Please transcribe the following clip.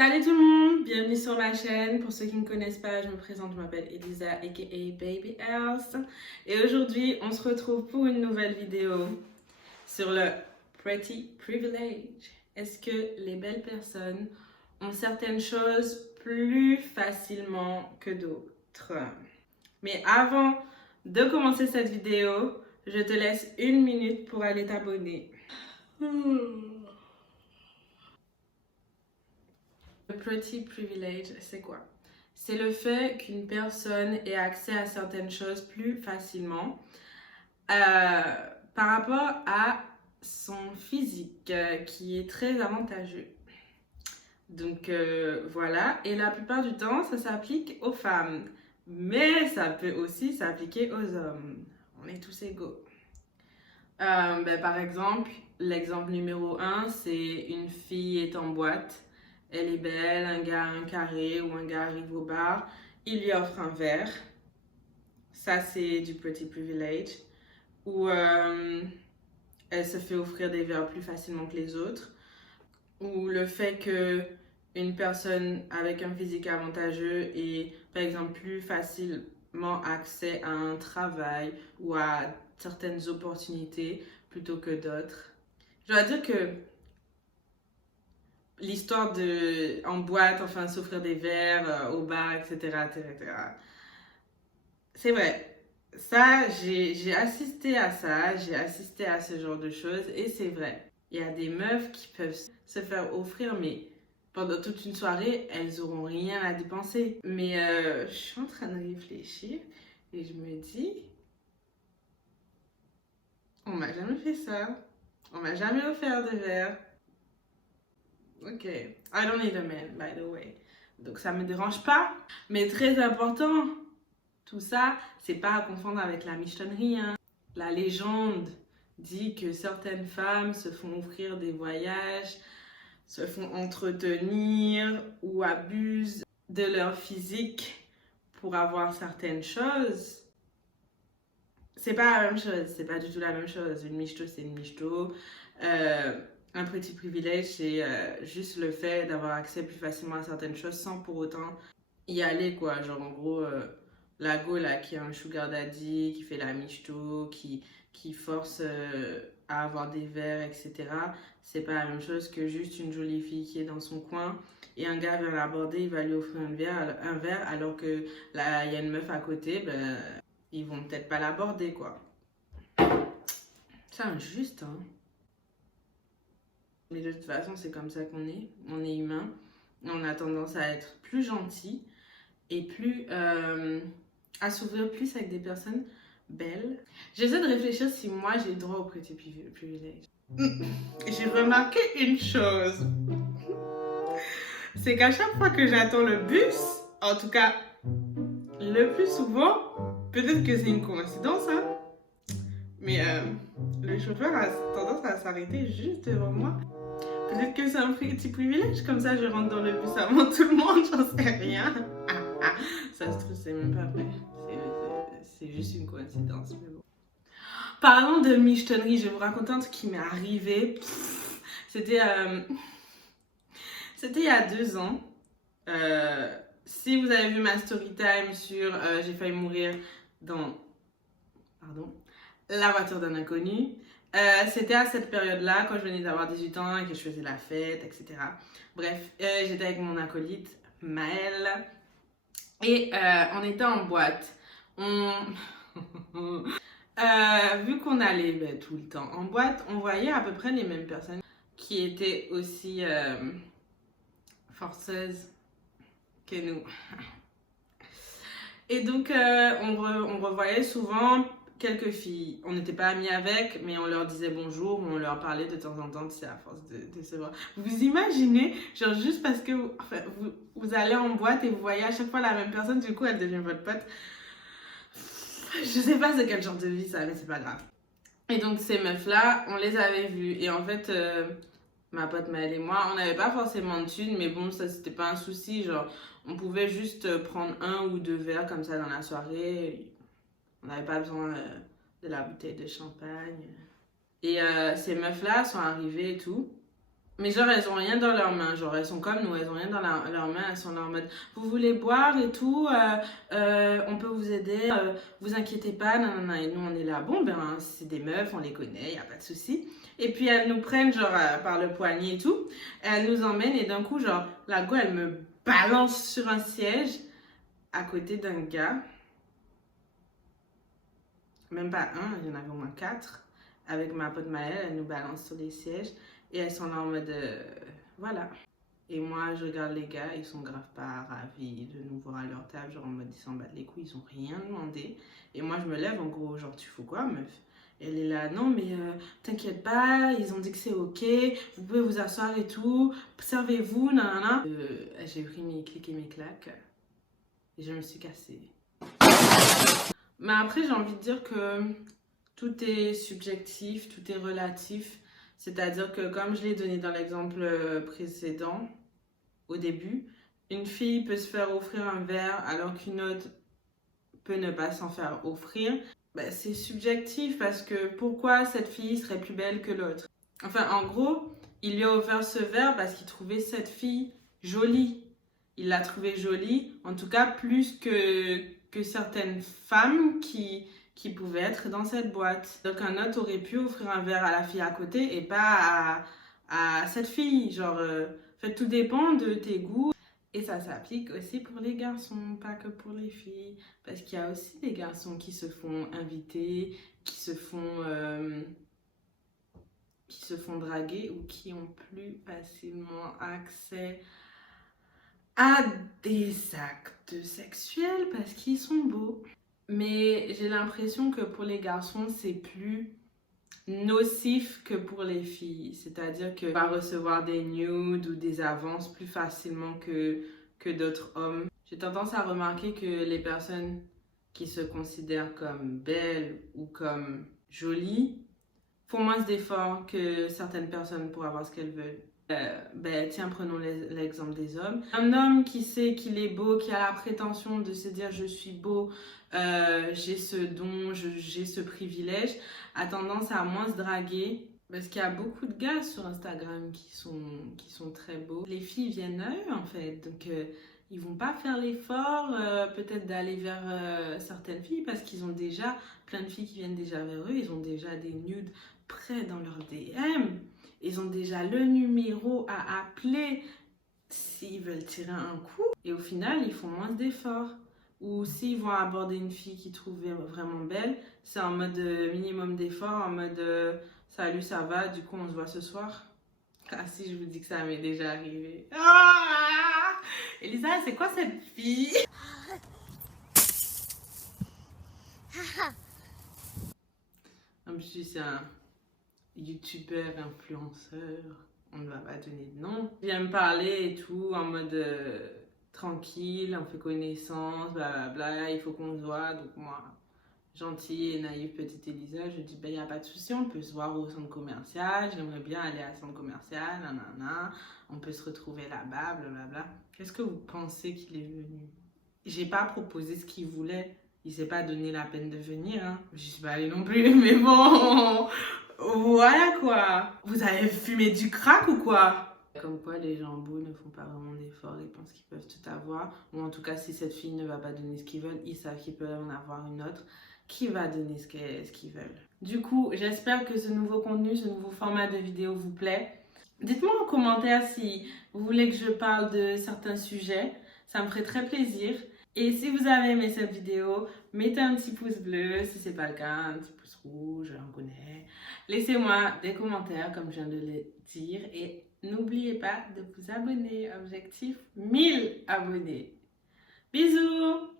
Salut tout le monde, bienvenue sur ma chaîne. Pour ceux qui ne me connaissent pas, je me présente, je m'appelle Elisa aka Baby Else. Et aujourd'hui, on se retrouve pour une nouvelle vidéo sur le Pretty Privilege. Est-ce que les belles personnes ont certaines choses plus facilement que d'autres? Mais avant de commencer cette vidéo, je te laisse 1 minute pour aller t'abonner. Le Pretty Privilege, c'est quoi? C'est le fait qu'une personne ait accès à certaines choses plus facilement par rapport à son physique qui est très avantageux. Donc voilà, et la plupart du temps, ça s'applique aux femmes, mais ça peut aussi s'appliquer aux hommes. On est tous égaux. Par exemple, l'exemple numéro 1, c'est une fille est en boîte, elle est belle, un gars a un carré ou un gars arrive au bar, il lui offre un verre. Ça, c'est du pretty privilege. Ou elle se fait offrir des verres plus facilement que les autres. Ou le fait que une personne avec un physique avantageux ait, par exemple, plus facilement accès à un travail ou à certaines opportunités plutôt que d'autres. Je dois dire que l'histoire de en boîte, enfin s'offrir des verres au bar, etc., etc. C'est vrai. Ça, j'ai assisté à ça, j'ai assisté à ce genre de choses et c'est vrai. Il y a des meufs qui peuvent se faire offrir, mais pendant toute une soirée, elles auront rien à dépenser. Mais je suis en train de réfléchir et je me dis, on m'a jamais fait ça. On m'a jamais offert de verre. Ok. I don't need a man, by the way. Donc ça me dérange pas. Mais très important, tout ça, c'est pas à confondre avec la michetonnerie, hein. La légende dit que certaines femmes se font offrir des voyages, se font entretenir ou abusent de leur physique pour avoir certaines choses. C'est pas la même chose, c'est pas du tout la même chose. Une michto, c'est une michto. Un petit privilège, c'est juste le fait d'avoir accès plus facilement à certaines choses sans pour autant y aller, quoi. Genre, en gros, la go, là, qui a un sugar daddy, qui fait la michto, qui force à avoir des verres, etc. C'est pas la même chose que juste une jolie fille qui est dans son coin et un gars vient l'aborder, il va lui offrir un verre alors que là, il y a une meuf à côté, ben, ils vont peut-être pas l'aborder, quoi. C'est injuste, hein. Mais de toute façon, c'est comme ça qu'on est. On est humain. On a tendance à être plus gentil et plus à s'ouvrir plus avec des personnes belles. J'essaie de réfléchir si moi j'ai droit au petit privilège. J'ai remarqué une chose. C'est qu'à chaque fois que j'attends le bus, en tout cas le plus souvent, peut-être que c'est une coïncidence, hein, mais le chauffeur a tendance à s'arrêter juste devant moi. Peut-être que c'est un petit privilège, comme ça je rentre dans le bus avant tout le monde, j'en sais rien. Ça se trouve, c'est même pas vrai. C'est juste une coïncidence, mais bon. Parlant de michetonnerie, je vais vous raconter un truc qui m'est arrivé. C'était il y a 2 ans. Si vous avez vu ma story time sur j'ai failli mourir dans la voiture d'un inconnu, c'était à cette période-là, quand je venais d'avoir 18 ans et que je faisais la fête, etc. Bref, j'étais avec mon acolyte, Maëlle, et on était en boîte. Vu qu'on allait tout le temps en boîte, on voyait à peu près les mêmes personnes qui étaient aussi forceuses que nous. Et donc, on revoyait souvent quelques filles. On n'était pas amis avec, mais on leur disait bonjour, on leur parlait de temps en temps, c'est à force de se voir. Vous imaginez, genre juste parce que vous allez en boîte et vous voyez à chaque fois la même personne, du coup elle devient votre pote. Je sais pas c'est quel genre de vie ça, mais c'est pas grave. Et donc ces meufs-là, on les avait vues. Et en fait, ma pote Maëlle et moi, on n'avait pas forcément de thunes, mais bon, ça c'était pas un souci. Genre, on pouvait juste prendre 1 ou 2 verres comme ça dans la soirée. On n'avait pas besoin de la bouteille de champagne. Et ces meufs-là sont arrivées et tout. Mais genre, elles ont rien dans leurs mains. Genre, elles sont comme nous, elles ont rien dans leurs mains. Elles sont là en mode, vous voulez boire et tout, on peut vous aider, vous inquiétez pas, nanana. Et nous, on est là, bon, ben, c'est des meufs, on les connaît, y a pas de souci. Et puis, elles nous prennent, genre, par le poignet et tout. Elles nous emmènent et d'un coup, genre, la go, elle me balance sur un siège à côté d'un gars. Même pas un, il y en avait au moins 4. Avec ma pote Maëlle, elle nous balance sur les sièges. Et elles sont là en mode, voilà. Et moi, je regarde les gars, ils sont grave pas ravis de nous voir à leur table. Genre en mode, ils s'en battent les couilles, ils ont rien demandé. Et moi, je me lève en gros, genre, tu fous quoi, meuf? Et elle est là, non, mais t'inquiète pas, ils ont dit que c'est ok, vous pouvez vous asseoir et tout, servez-vous, nanana. J'ai pris mes clics et mes claques. Et je me suis cassée. Mais après, j'ai envie de dire que tout est subjectif, tout est relatif. C'est-à-dire que, comme je l'ai donné dans l'exemple précédent, au début, une fille peut se faire offrir un verre alors qu'une autre peut ne pas s'en faire offrir. Ben, c'est subjectif parce que pourquoi cette fille serait plus belle que l'autre? Enfin, en gros, il lui a offert ce verre parce qu'il trouvait cette fille jolie. Il l'a trouvée jolie, en tout cas plus que certaines femmes qui pouvaient être dans cette boîte. Donc un autre aurait pu offrir un verre à la fille à côté et pas à cette fille. Genre, fait, tout dépend de tes goûts. Et ça s'applique aussi pour les garçons, pas que pour les filles. Parce qu'il y a aussi des garçons qui se font inviter, qui se font draguer ou qui ont plus facilement accès à des actes sexuels parce qu'ils sont beaux. Mais j'ai l'impression que pour les garçons, c'est plus nocif que pour les filles. C'est-à-dire que va recevoir des nudes ou des avances plus facilement que d'autres hommes. J'ai tendance à remarquer que les personnes qui se considèrent comme belles ou comme jolies font moins d'efforts que certaines personnes pour avoir ce qu'elles veulent. Tiens, prenons l'exemple des hommes. Un homme qui sait qu'il est beau, qui a la prétention de se dire je suis beau, j'ai ce don, j'ai ce privilège, a tendance à moins se draguer. Parce qu'il y a beaucoup de gars sur Instagram qui sont très beaux. Les filles viennent à eux en fait, donc ils vont pas faire l'effort peut-être d'aller vers certaines filles parce qu'ils ont déjà plein de filles qui viennent déjà vers eux, ils ont déjà des nudes prêts dans leur DM. Ils ont déjà le numéro à appeler s'ils veulent tirer un coup. Et au final, ils font moins d'efforts. Ou s'ils vont aborder une fille qu'ils trouvent vraiment belle, c'est en mode minimum d'effort, en mode salut, ça va, du coup on se voit ce soir. Ah si, je vous dis que ça m'est déjà arrivé. Ah Elisa, c'est quoi cette fille? En plus, c'est un youtubeur, influenceur, on ne va pas donner de nom. Il vient me parler et tout en mode tranquille, on fait connaissance, blablabla, il faut qu'on se voit. Donc moi, gentille et naïve petite Elisa, je dis il n'y a pas de souci, on peut se voir au centre commercial, j'aimerais bien aller à centre commercial, nanana, on peut se retrouver là-bas, blablabla. Qu'est-ce que vous pensez qu'il est venu? J'ai pas proposé ce qu'il voulait. Il s'est pas donné la peine de venir, hein. Je suis pas allée non plus, mais bon, voilà quoi. Vous avez fumé du crack ou quoi? Comme quoi les gens beaux ne font pas vraiment d'efforts, ils pensent qu'ils peuvent tout avoir. Ou en tout cas, si cette fille ne va pas donner ce qu'ils veulent, ils savent qu'ils peuvent en avoir une autre qui va donner ce qu'ils veulent. Du coup, j'espère que ce nouveau contenu, ce nouveau format de vidéo vous plaît. Dites-moi en commentaire si vous voulez que je parle de certains sujets. Ça me ferait très plaisir. Et si vous avez aimé cette vidéo, mettez un petit pouce bleu. Si ce n'est pas le cas, un petit pouce rouge, on connaît. Laissez-moi des commentaires, comme je viens de le dire. Et n'oubliez pas de vous abonner. Objectif 1000 abonnés. Bisous!